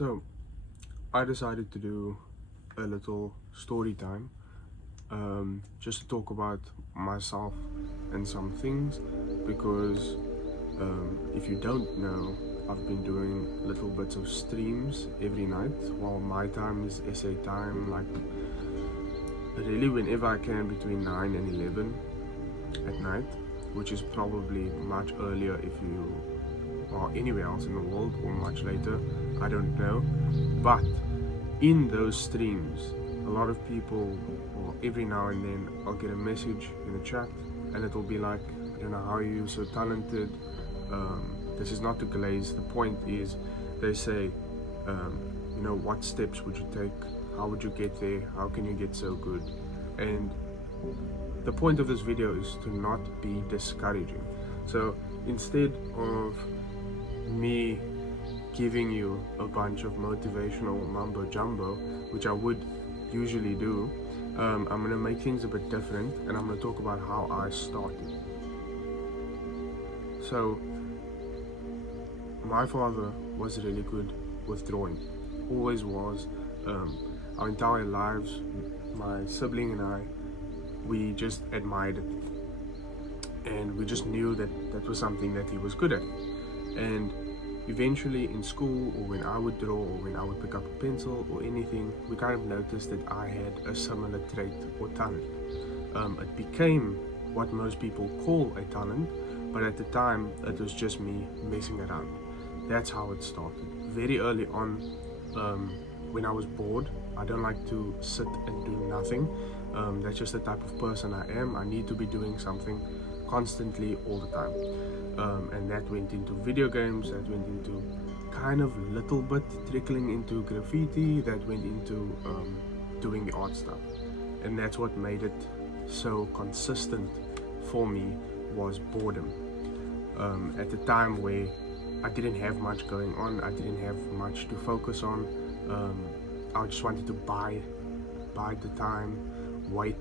So I decided to do a little story time, just to talk about myself and some things, because if you don't know, I've been doing little bits of streams every night while my time is essay time, like really whenever I can, between 9 and 11 at night, which is probably much earlier if you are anywhere else in the world, or much later, I don't know. But in those streams, a lot of people, or every now and then, I'll get a message in the chat and it'll be like, I don't know how you're so talented. This is not to glaze, the point is, they say, what steps would you take? How would you get there? How can you get so good? And the point of this video is to not be discouraging. So instead of me giving you a bunch of motivational mumbo jumbo, which I would usually do, I'm gonna make things a bit different, and I'm gonna talk about how I started. So my father was really good with drawing, always was. Our entire lives, my sibling and I, we just admired it, and we just knew that that was something that he was good at. And eventually in school, or when I would draw, or when I would pick up a pencil or anything, we kind of noticed that I had a similar trait or talent. It became what most people call a talent, but at the time it was just me messing around. That's how it started. Very early on, when I was bored, I don't like to sit and do nothing. That's just the type of person I am. I need to be doing something constantly all the time. And that went into video games, that went into kind of little bit trickling into graffiti, that went into doing the art stuff. And that's what made it so consistent for me, was boredom. At the time where I didn't have much going on, I didn't have much to focus on, I just wanted to bide the time, wait.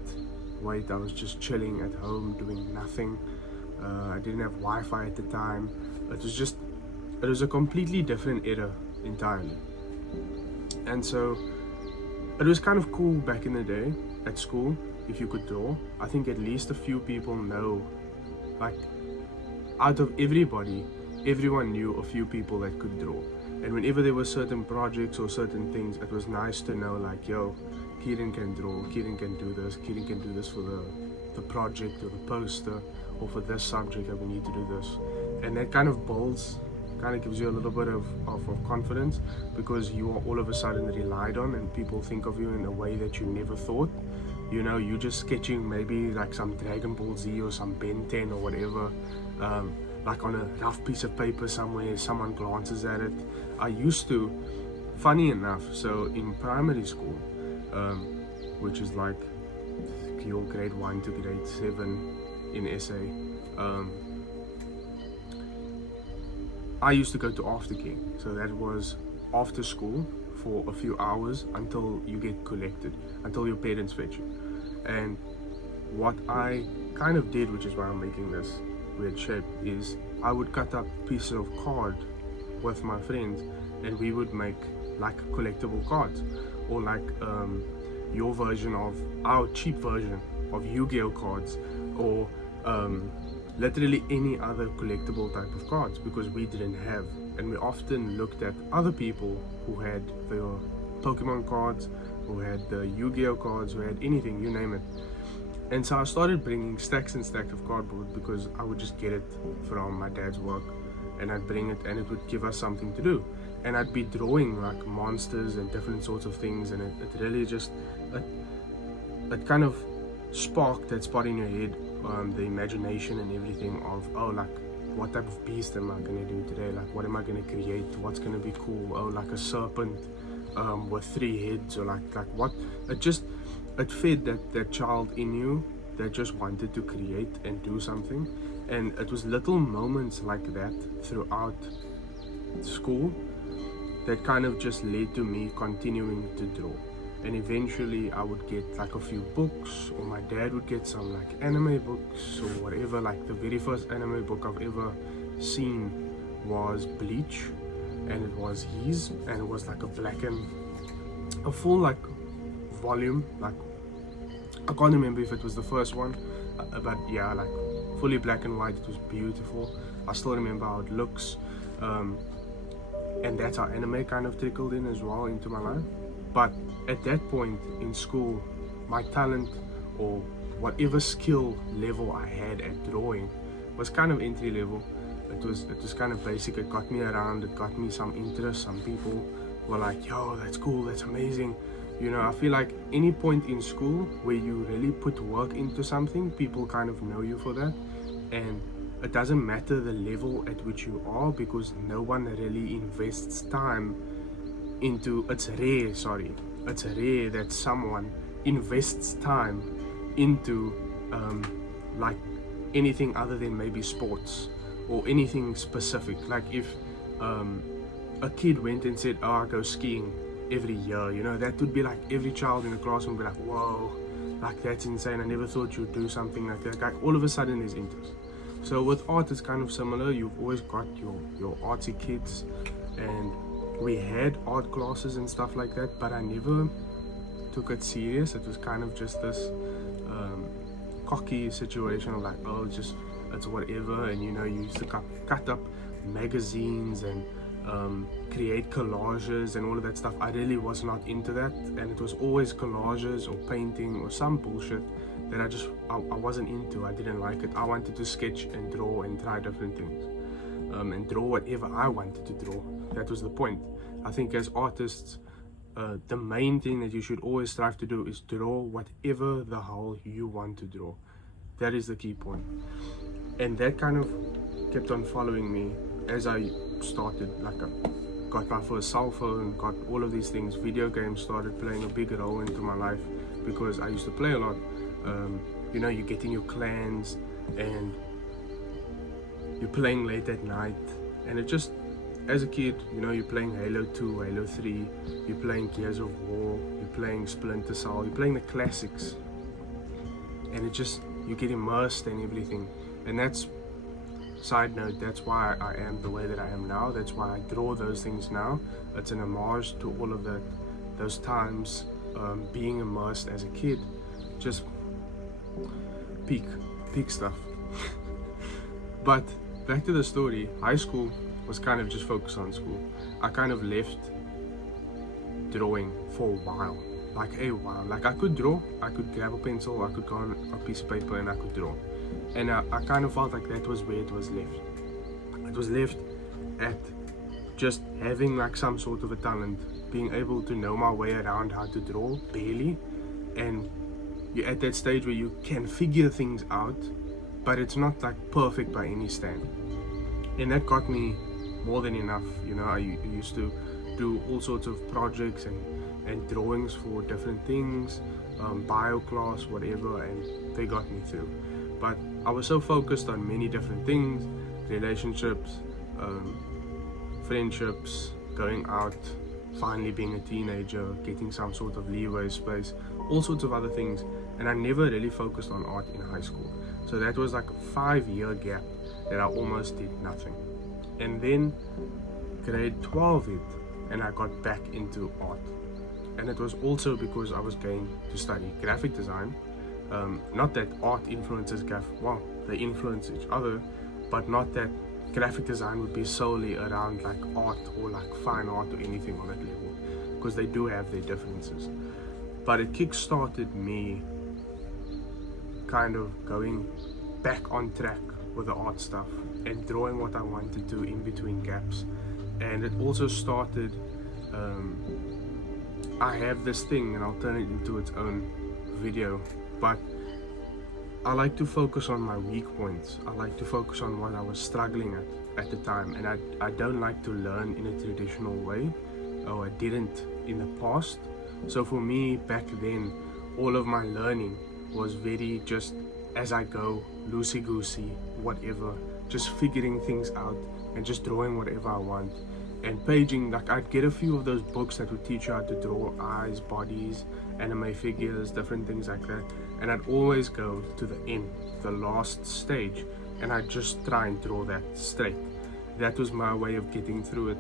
I was just chilling at home doing nothing. I didn't have Wi-Fi at the time. It was a completely different era entirely. And so it was kind of cool back in the day at school if you could draw. I think at least a few people know, like out of everybody, everyone knew a few people that could draw. And whenever there were certain projects or certain things, it was nice to know, like, yo, Kieran can draw, Kieran can do this, Kieran can do this for the project or the poster, or for this subject that we need to do this. And that kind of gives you a little bit of confidence, because you are all of a sudden relied on, and people think of you in a way that you never thought. You're just sketching maybe like some Dragon Ball Z or some Ben 10 or whatever, like on a rough piece of paper somewhere, someone glances at it. I used to, funny enough, so in primary school, which is like your grade 1 to grade 7 in SA, I used to go to aftercare. So that was after school for a few hours until you get collected, until your parents fetch you. And what I kind of did, which is why I'm making this weird shape, is I would cut up pieces of card with my friends, and we would make like collectible cards, or like your version of our cheap version of Yu-Gi-Oh cards, or literally any other collectible type of cards, because we didn't have. And we often looked at other people who had the Pokemon cards, who had the Yu-Gi-Oh cards, who had anything, you name it. And so I started bringing stacks and stacks of cardboard, because I would just get it from my dad's work, and I'd bring it, and it would give us something to do. And I'd be drawing like monsters and different sorts of things, and it really just, it kind of sparked that spot in your head, the imagination and everything of, oh, like, what type of beast am I gonna do today? Like, what am I gonna create? What's gonna be cool? Oh, like a serpent with 3 heads, or like what? It fed that child in you that just wanted to create and do something. And it was little moments like that throughout school that kind of just led to me continuing to draw. And eventually I would get like a few books, or my dad would get some like anime books or whatever. Like the very first anime book I've ever seen was Bleach, and it was his, and it was like a full like volume, like I can't remember if it was the first one, but yeah, like fully black and white. It was beautiful. I still remember how it looks, and that's how anime kind of trickled in as well into my life. But at that point in school, my talent, or whatever skill level I had at drawing, was kind of entry level. It was kind of basic. It got me around, it got me some interest. Some people were like, yo, that's cool, that's amazing. You know, I feel like any point in school where you really put work into something, people kind of know you for that. And it doesn't matter the level at which you are, because no one really invests time into, it's rare that someone invests time into like anything other than maybe sports or anything specific. Like if a kid went and said, oh, I go skiing every year, you know, that would be like every child in the classroom would be like, whoa, like that's insane, I never thought you'd do something like that. Like all of a sudden there's interest. So with art it's kind of similar. You've always got your artsy kids, and we had art classes and stuff like that, but I never took it serious. It was kind of just this cocky situation of like, oh, it's whatever. And you know, you used to cut up magazines and create collages and all of that stuff. I really was not into that, and it was always collages or painting or some bullshit that I wasn't into. I didn't like it. I wanted to sketch and draw and try different things, and draw whatever I wanted to draw. That was the point. I think as artists, the main thing that you should always strive to do is draw whatever the hell you want to draw. That is the key point. And that kind of kept on following me as I started, like I got my first cell phone, got all of these things. Video games started playing a big role into my life because I used to play a lot. You know, you get in your clans and you're playing late at night, and it just, as a kid, you know, you're playing Halo 2, Halo 3, you're playing Gears of War, you're playing Splinter Cell, you're playing the classics, and it just, you get immersed in everything. And that's, side note, that's why I am the way that I am now. That's why I draw those things now. It's an homage to all of that, those times, being immersed as a kid. Just peak stuff. But back to the story. High school was kind of just focused on school. I kind of left drawing for a while, like I could draw, I could grab a pencil, I could go on a piece of paper and I could draw. And I kind of felt like that was where it was left. It was left at just having like some sort of a talent, being able to know my way around how to draw, barely. And you're at that stage where you can figure things out, but it's not like perfect by any stand. And that got me more than enough. You know, I used to do all sorts of projects and drawings for different things, bio class, whatever, and they got me through. But I was so focused on many different things, relationships, friendships, going out, finally being a teenager, getting some sort of leeway space, all sorts of other things, and I never really focused on art in high school. So that was like a 5-year gap that I almost did nothing. And then grade 12 hit and I got back into art. And it was also because I was going to study graphic design. Not that art influences well, they influence each other, but not that graphic design would be solely around like art or like fine art or anything on that level, because they do have their differences. But it kick-started me kind of going back on track with the art stuff and drawing what I wanted to in between gaps. And it also started, I have this thing, and I'll turn it into its own video, but I like to focus on my weak points. I like to focus on what I was struggling at the time, and I don't like to learn in a traditional way, or I didn't in the past. So for me back then, all of my learning was very just as I go, loosey-goosey, whatever, just figuring things out and just drawing whatever I want. And paging, like I'd get a few of those books that would teach you how to draw eyes, bodies, anime figures, different things like that, and I'd always go to the end, the last stage, and I'd just try and draw that straight. That was my way of getting through it.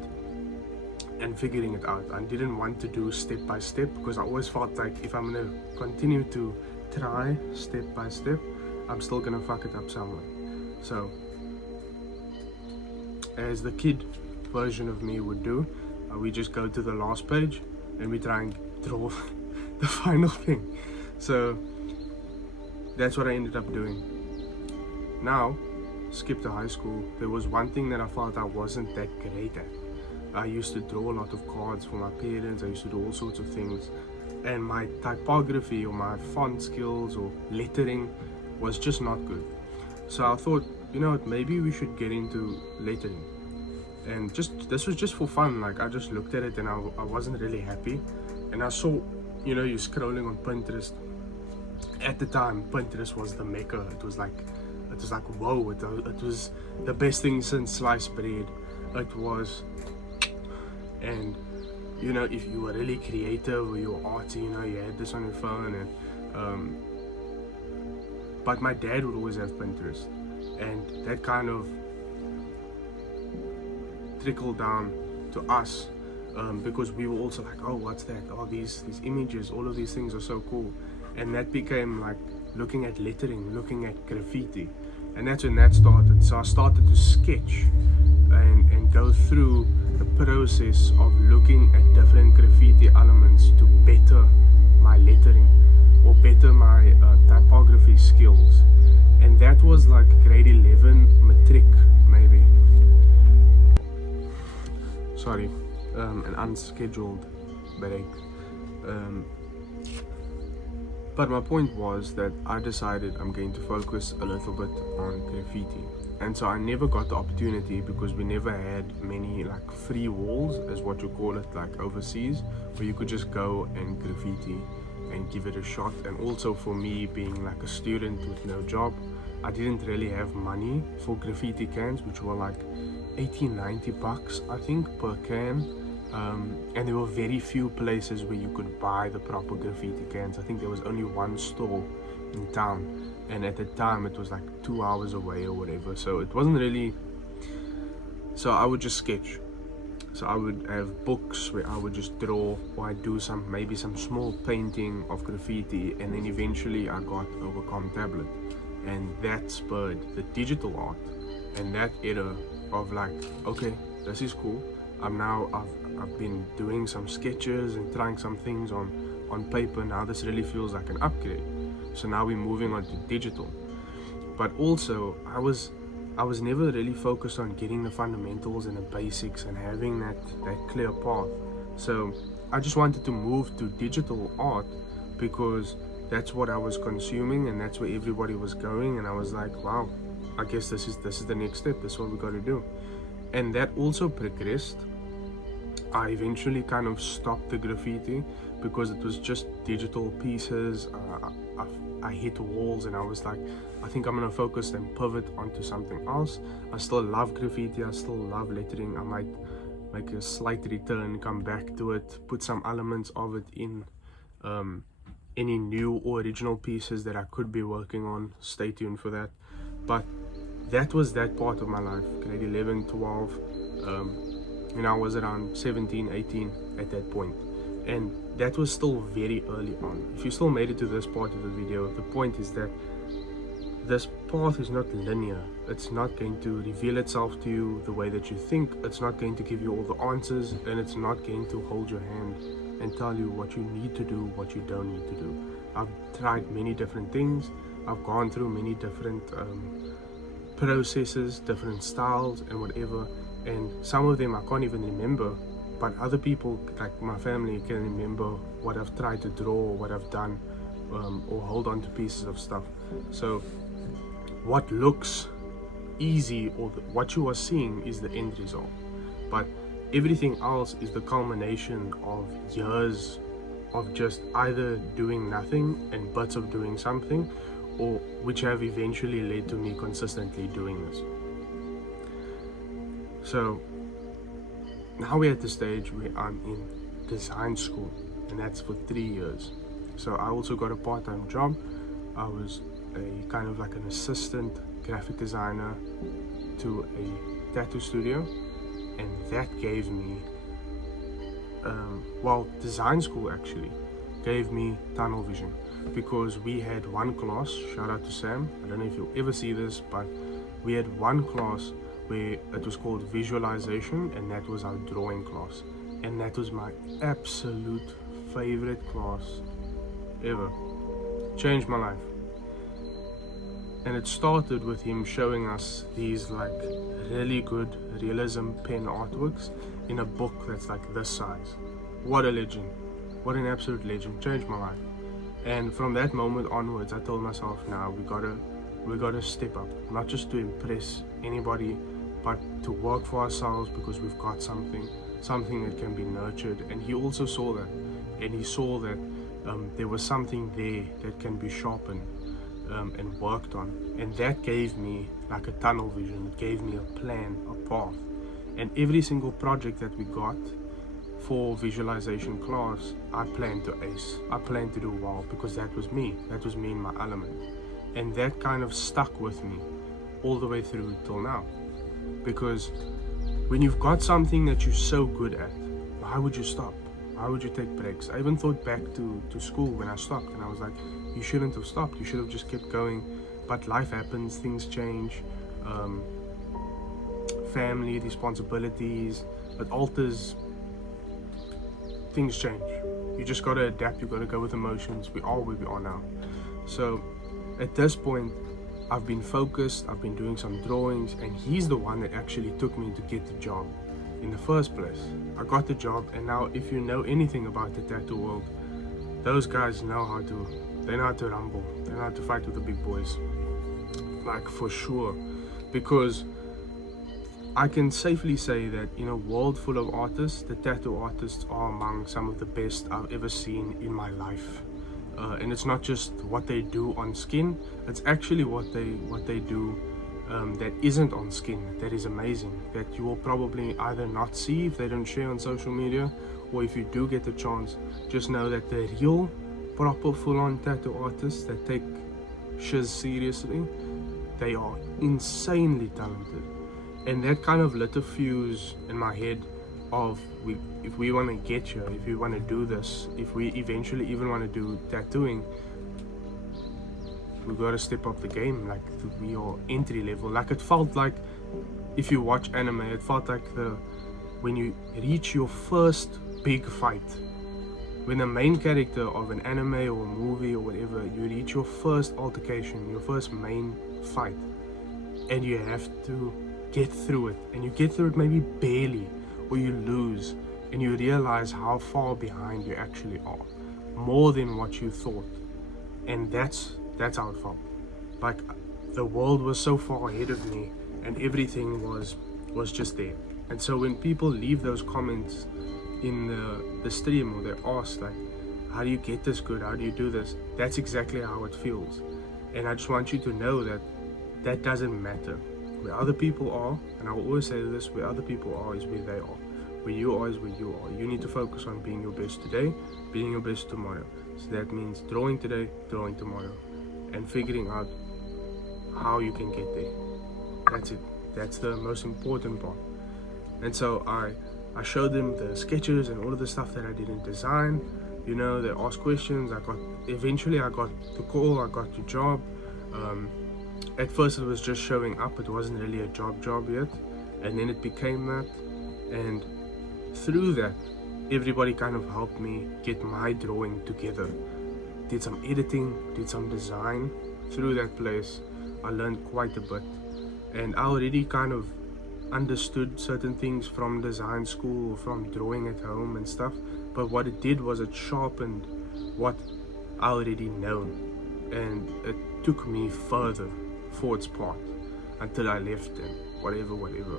and figuring it out. I didn't want to do step by step because I always felt like if I'm gonna continue to try step by step, I'm still gonna fuck it up somewhere. So as the kid version of me would do, we just go to the last page and we try and draw the final thing. So that's what I ended up doing. Now, skip to high school, there was one thing that I felt I wasn't that great at. I used to draw a lot of cards for my parents, I used to do all sorts of things, and my typography or my font skills or lettering was just not good. So I thought, you know what, maybe we should get into lettering. And this was just for fun. Like, I just looked at it and I wasn't really happy. And I saw, you know, you're scrolling on Pinterest. At the time, Pinterest was the mecca. It was like whoa, it was the best thing since sliced bread. It was. And you know, if you were really creative or you were arty, you know, you had this on your phone. And but my dad would always have Pinterest, and that kind of trickled down to us, because we were also like, oh, what's that? Oh, these images, all of these things are so cool. And that became like looking at lettering, looking at graffiti, and that's when that started. So I started to sketch and go through the process of looking at different graffiti elements to better my lettering or better my typography skills. And that was like grade 11 matric, maybe. Sorry, an unscheduled break. But my point was that I decided I'm going to focus a little bit on graffiti. And so I never got the opportunity because we never had many like free walls, as what you call it, like overseas, where you could just go and graffiti and give it a shot. And also for me, being like a student with no job, I didn't really have money for graffiti cans, which were like 80-90 bucks I think per can. And there were very few places where you could buy the proper graffiti cans. I think there was only one store in town, and at the time it was like 2 hours away or whatever, so it wasn't really. So I would just sketch. So I would have books where I would just draw, or I'd do maybe some small painting of graffiti, and then eventually I got a Wacom tablet, and that spurred the digital art. And that era of like, okay, this is cool. I've been doing some sketches and trying some things on paper. Now this really feels like an upgrade. So now we're moving on to digital. But also I was never really focused on getting the fundamentals and the basics and having that clear path. So I just wanted to move to digital art because that's what I was consuming and that's where everybody was going. And I was like, wow, I guess this is the next step. That's what we got to do. And that also progressed. I eventually kind of stopped the graffiti because it was just digital pieces. I hit walls and I was like, I think I'm gonna focus and pivot onto something else. I still love graffiti, I still love lettering. I might make a slight return, come back to it, put some elements of it in any new or original pieces that I could be working on. Stay tuned for that. But that was that part of my life, grade 11, 12. I was around 17, 18 at that point. And that was still very early on. If you still made it to this part of the video, the point is that this path is not linear. It's not going to reveal itself to you the way that you think. It's not going to give you all the answers, and it's not going to hold your hand and tell you what you need to do, what you don't need to do. I've tried many different things. I've gone through many different processes, different styles and whatever, and some of them I can't even remember, but other people like my family can remember what I've tried to draw, what I've done, or hold on to pieces of stuff. So what looks easy or what you are seeing is the end result, but everything else is the culmination of years of just either doing nothing and bits of doing something, or which have eventually led to me consistently doing this. So now we're at the stage where I'm in design school, and that's for 3 years. So I also got a part-time job. I was a kind of like an assistant graphic designer to a tattoo studio, and that gave me design school actually gave me tunnel vision, because we had one class, shout out to Sam, I don't know if you'll ever see this, but we had one class where it was called visualization, and that was our drawing class, and that was my absolute favorite class ever. Changed my life. And it started with him showing us these like really good realism pen artworks in a book that's like this size. What a legend. What an absolute legend. Changed my life. And from that moment onwards, I told myself, now we gotta step up, not just to impress anybody, but to work for ourselves, because we've got something that can be nurtured. And he also saw that, and he saw that there was something there that can be sharpened and worked on, and that gave me like a tunnel vision. It gave me a plan, a path, and every single project that we got for visualization class, I planned to ace, I planned to do well, because that was me in my element, and that kind of stuck with me all the way through till now. Because when you've got something that you're so good at, why would you stop? Why would you take breaks? I even thought back to school when I stopped, and I was like, you shouldn't have stopped, you should have just kept going. But life happens, things change, family, responsibilities, it alters, things change. You just gotta adapt, you gotta go with emotions. We are where we are now. So at this point, I've been focused, I've been doing some drawings, and he's the one that actually took me to get the job in the first place. I got the job, and now if you know anything about the tattoo world, those guys know how to rumble, they know how to fight with the big boys, like for sure. Because I can safely say that in a world full of artists, the tattoo artists are among some of the best I've ever seen in my life. And it's not just what they do on skin, it's actually what they do that isn't on skin, that is amazing, that you will probably either not see if they don't share on social media, or if you do get the chance, just know that the real proper full-on tattoo artists that take shiz seriously, they are insanely talented. And that kind of lit a fuse in my head of, if we want to get here, if we want to do this, if we eventually even want to do tattooing, we got to step up the game. Like, we are entry level. Like, it felt like, if you watch anime, it felt like when you reach your first big fight, when the main character of an anime or a movie or whatever, you reach your first altercation, your first main fight, and you have to get through it, and you get through it maybe barely, or you lose, and you realize how far behind you actually are, more than what you thought. And that's how it felt. Like, the world was so far ahead of me, and everything was just there. And so when people leave those comments in the stream, or they ask like, how do you get this good, how do you do this, that's exactly how it feels. And I just want you to know that doesn't matter. Where other people are, and I will always say this, where other people are is where they are. Where you are is where you are. You need to focus on being your best today, being your best tomorrow. So that means drawing today, drawing tomorrow, and figuring out how you can get there. That's it. That's the most important part. And so I showed them the sketches and all of the stuff that I did in design. You know, they asked questions. Eventually I got the call, I got the job. At first it was just showing up, it wasn't really a job yet, and then it became that. And through that, everybody kind of helped me get my drawing together. Did some editing, did some design. Through that place, I learned quite a bit, and I already kind of understood certain things from design school, from drawing at home and stuff, but what it did was it sharpened what I already known, and it took me further for its part until I left, and whatever.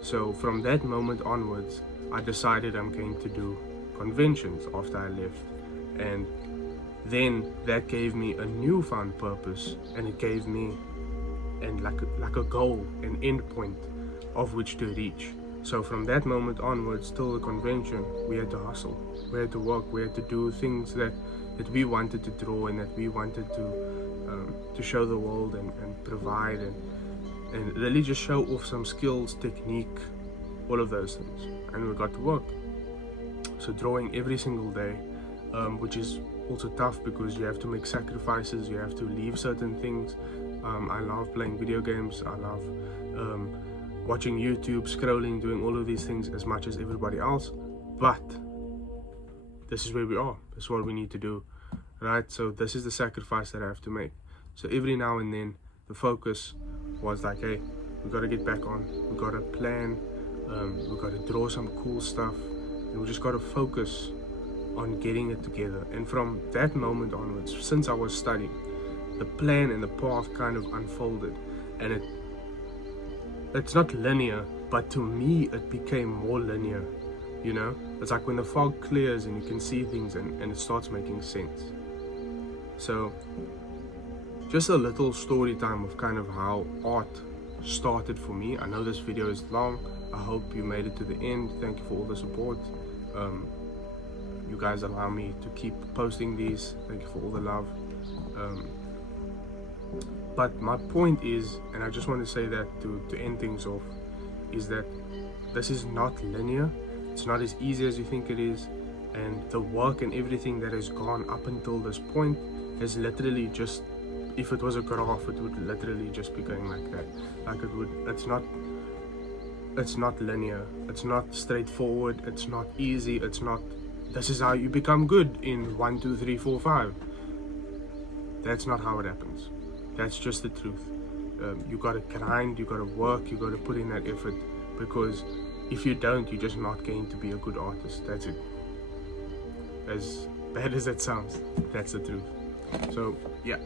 So from that moment onwards, I decided I'm going to do conventions after I left, and then that gave me a newfound purpose, and it gave me like a goal, an end point of which to reach. So from that moment onwards till the convention, we had to hustle, we had to work, we had to do things that we wanted to draw, and that we wanted to show the world and provide and really just show off some skills, technique, all of those things. And we got to work. So drawing every single day, which is also tough because you have to make sacrifices, you have to leave certain things. I love playing video games, I love watching YouTube, scrolling, doing all of these things as much as everybody else, but this is where we are, this is what we need to do, right? So this is the sacrifice that I have to make. So every now and then the focus was like, hey, we got to get back on, we got to plan, we got to draw some cool stuff, and we just got to focus on getting it together. And from that moment onwards, since I was studying, the plan and the path kind of unfolded, and it's not linear, but to me it became more linear, you know? It's like when the fog clears and you can see things and it starts making sense. So just a little story time of kind of how art started for me. I know this video is long, I hope you made it to the end. Thank you for all the support. You guys allow me to keep posting these. Thank you for all the love. But my point is, and I just want to say that to end things off, is that this is not linear. It's not as easy as you think it is, and the work and everything that has gone up until this point is literally just, if it was a graph, it would literally just be going like that. Like it would, it's not linear, it's not straightforward, it's not easy, it's not, this is how you become good in 1, 2, 3, 4, 5. That's not how it happens. That's just the truth. You gotta grind, you gotta work, you gotta put in that effort, because if you don't, you're just not going to be a good artist. That's it. As bad as that sounds, that's the truth. So yeah,